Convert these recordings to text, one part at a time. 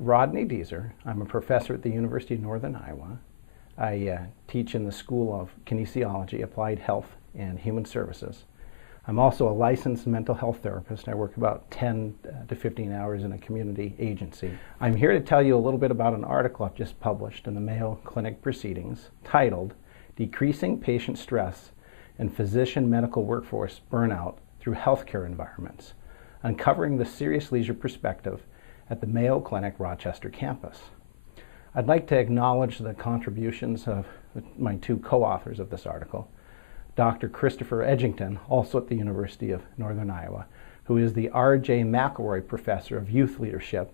Rodney Deezer. I'm a professor at the University of Northern Iowa. I teach in the School of Kinesiology, Applied Health, and Human Services. I'm also a licensed mental health therapist. I work about 10 to 15 hours in a community agency. I'm here to tell you a little bit about an article I've just published in the Mayo Clinic Proceedings titled Decreasing Patient Stress and Physician Medical Workforce Burnout Through Healthcare Environments, Uncovering the Serious Leisure Perspective at the Mayo Clinic Rochester campus. I'd like to acknowledge the contributions of my two co-authors of this article, Dr. Christopher Edgington, also at the University of Northern Iowa, who is the R.J. McElroy Professor of Youth Leadership,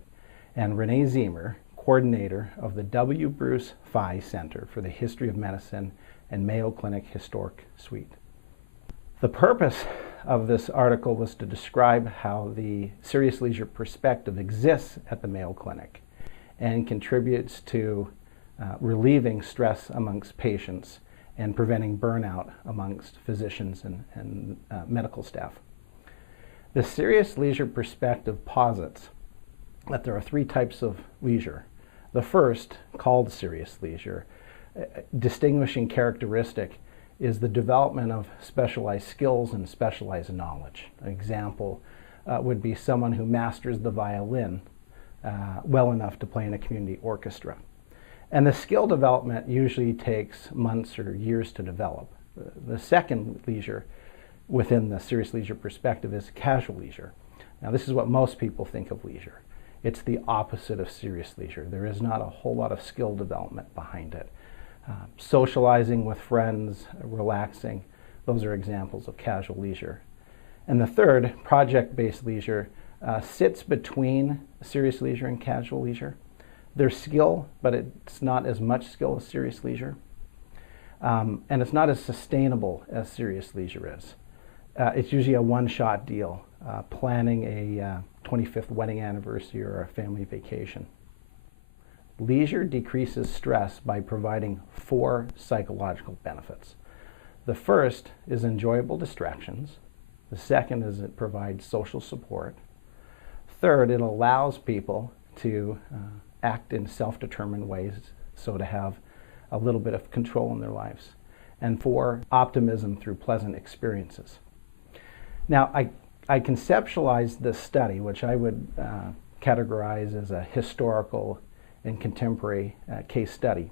and Renee Zemer, coordinator of the W. Bruce Fye Center for the History of Medicine and Mayo Clinic Historic Suite. The purpose of this article was to describe how the serious leisure perspective exists at the Mayo Clinic and contributes to relieving stress amongst patients and preventing burnout amongst physicians and medical staff. The serious leisure perspective posits that there are three types of leisure. The first, called serious leisure, distinguishing characteristic is the development of specialized skills and specialized knowledge. An example would be someone who masters the violin well enough to play in a community orchestra. And the skill development usually takes months or years to develop. The second leisure within the serious leisure perspective is casual leisure. Now, this is what most people think of leisure. It's the opposite of serious leisure. There is not a whole lot of skill development behind it. Socializing with friends, relaxing, those are examples of casual leisure. And the third, project-based leisure, sits between serious leisure and casual leisure. There's skill, but it's not as much skill as serious leisure. And it's not as sustainable as serious leisure is. It's usually a one-shot deal, planning a 25th wedding anniversary or a family vacation. Leisure decreases stress by providing 4 psychological benefits. The first is enjoyable distractions. The second is it provides social support. Third, it allows people to act in self-determined ways, so to have a little bit of control in their lives. And 4, optimism through pleasant experiences. Now, I conceptualized this study, which I would categorize as a historical and contemporary case study,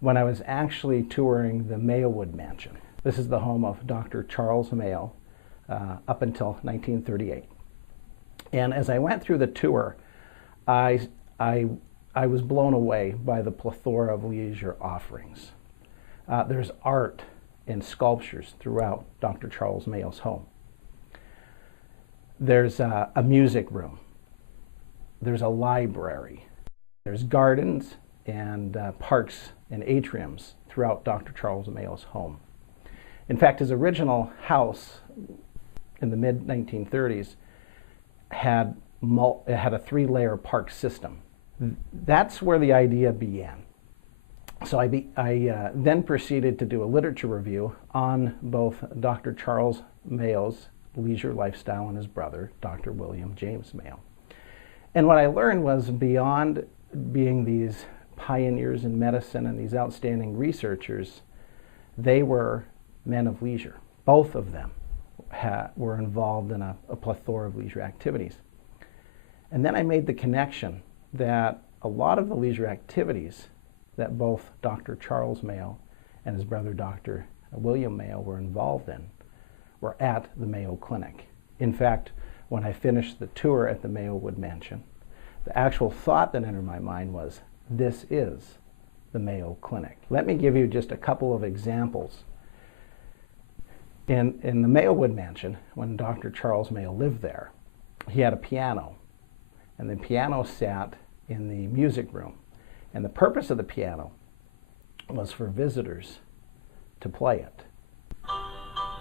when I was actually touring the Mayo Mansion. This is the home of Dr. Charles Mayo up until 1938. And as I went through the tour, I was blown away by the plethora of leisure offerings. There's art and sculptures throughout Dr. Charles Mayo's home. There's a music room. There's a library. There's gardens and parks and atriums throughout Dr. Charles Mayo's home. In fact, his original house in the mid-1930s had a 3-layer park system. That's where the idea began. So I then proceeded to do a literature review on both Dr. Charles Mayo's leisure lifestyle and his brother, Dr. William James Mayo. And what I learned was, beyond being these pioneers in medicine and these outstanding researchers, they were men of leisure. Both of them were involved in a plethora of leisure activities. And then I made the connection that a lot of the leisure activities that both Dr. Charles Mayo and his brother Dr. William Mayo were involved in were at the Mayo Clinic. In fact, when I finished the tour at the Mayo Mansion, the actual thought that entered my mind was, this is the Mayo Clinic. Let me give you just a couple of examples. In the Mayo Mansion, when Dr. Charles Mayo lived there, he had a piano, and the piano sat in the music room. And the purpose of the piano was for visitors to play it.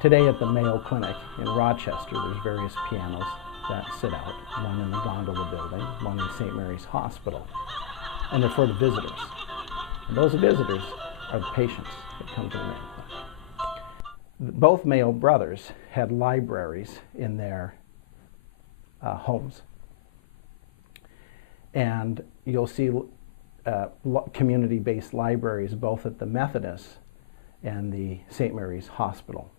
Today at the Mayo Clinic in Rochester, there's various pianos that sit out, one in the Gondola building, one in St. Mary's Hospital, and they're for the visitors. And those visitors are the patients that come to the Mayo Clinic. Both Mayo brothers had libraries in their homes. And you'll see community-based libraries both at the Methodist and the St. Mary's Hospital,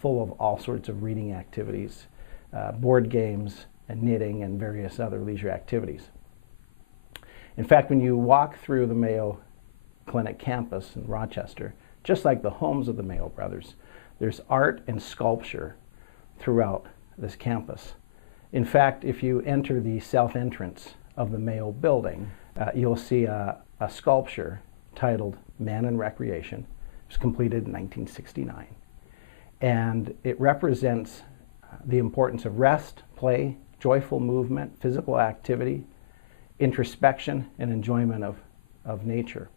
full of all sorts of reading activities, board games, and knitting, and various other leisure activities. In fact, when you walk through the Mayo Clinic campus in Rochester, just like the homes of the Mayo brothers, there's art and sculpture throughout this campus. In fact, if you enter the south entrance of the Mayo building, you'll see a sculpture titled Man and Recreation. It was completed in 1969. And it represents the importance of rest, play, joyful movement, physical activity, introspection, and enjoyment of nature.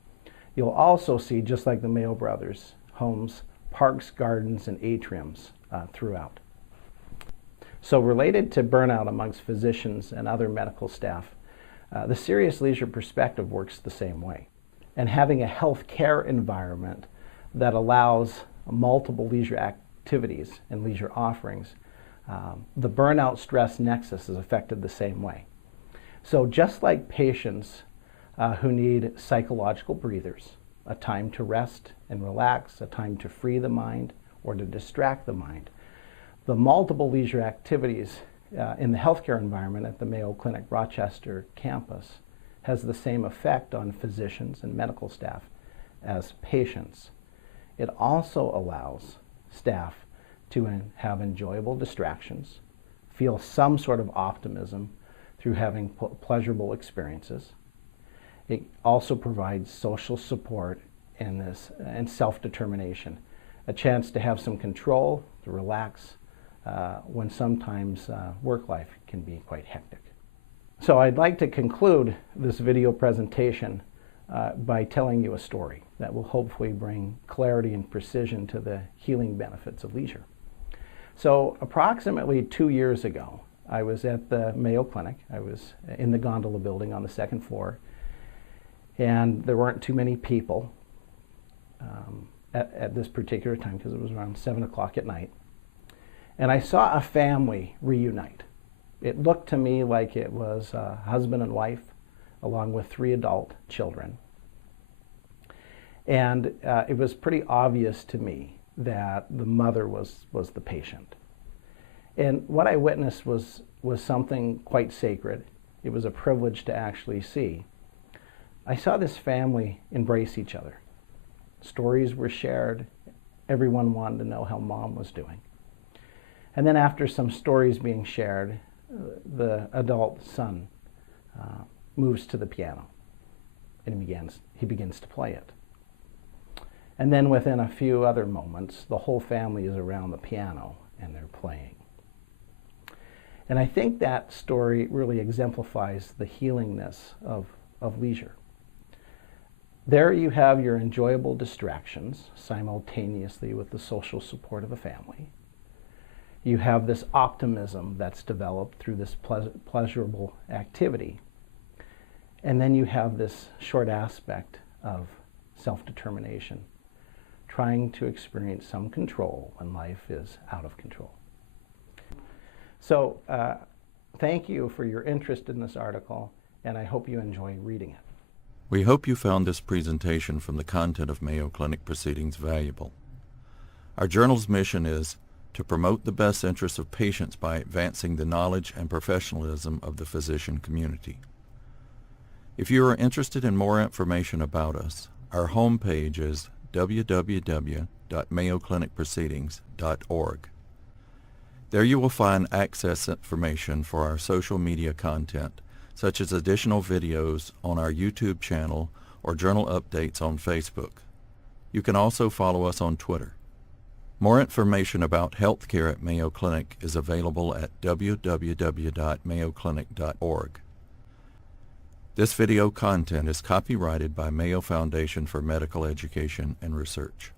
You'll also see, just like the Mayo brothers' homes, parks, gardens, and atriums throughout. So related to burnout amongst physicians and other medical staff, the serious leisure perspective works the same way. And having a health care environment that allows multiple leisure activities and leisure offerings, the burnout stress nexus is affected the same way. So just like patients who need psychological breathers, a time to rest and relax, a time to free the mind or to distract the mind, the multiple leisure activities in the healthcare environment at the Mayo Clinic Rochester campus has the same effect on physicians and medical staff as patients. It also allows staff to have enjoyable distractions, feel some sort of optimism through having pleasurable experiences. It also provides social support and self-determination, a chance to have some control, to relax, when sometimes work life can be quite hectic. So I'd like to conclude this video presentation by telling you a story that will hopefully bring clarity and precision to the healing benefits of leisure. So approximately 2 years ago, I was at the Mayo Clinic. I was in the gondola building on the second floor, and there weren't too many people at this particular time because it was around 7 o'clock at night. And I saw a family reunite. It looked to me like it was a husband and wife along with 3 adult children. And it was pretty obvious to me that the mother was the patient. And what I witnessed was something quite sacred. It was a privilege to actually see. I saw this family embrace each other. Stories were shared. Everyone wanted to know how mom was doing. And then after some stories being shared, the adult son moves to the piano and he begins to play it. And then within a few other moments, the whole family is around the piano and they're playing. And I think that story really exemplifies the healingness of leisure. There you have your enjoyable distractions simultaneously with the social support of a family. You have this optimism that's developed through this pleasurable activity. And then you have this short aspect of self-determination, trying to experience some control when life is out of control. So thank you for your interest in this article, and I hope you enjoy reading it. We hope you found this presentation from the content of Mayo Clinic Proceedings valuable. Our journal's mission is to promote the best interests of patients by advancing the knowledge and professionalism of the physician community. If you are interested in more information about us, our homepage is www.mayoclinicproceedings.org. There you will find access information for our social media content, such as additional videos on our YouTube channel or journal updates on Facebook. You can also follow us on Twitter. More information about healthcare at Mayo Clinic is available at www.mayoclinic.org. This video content is copyrighted by Mayo Foundation for Medical Education and Research.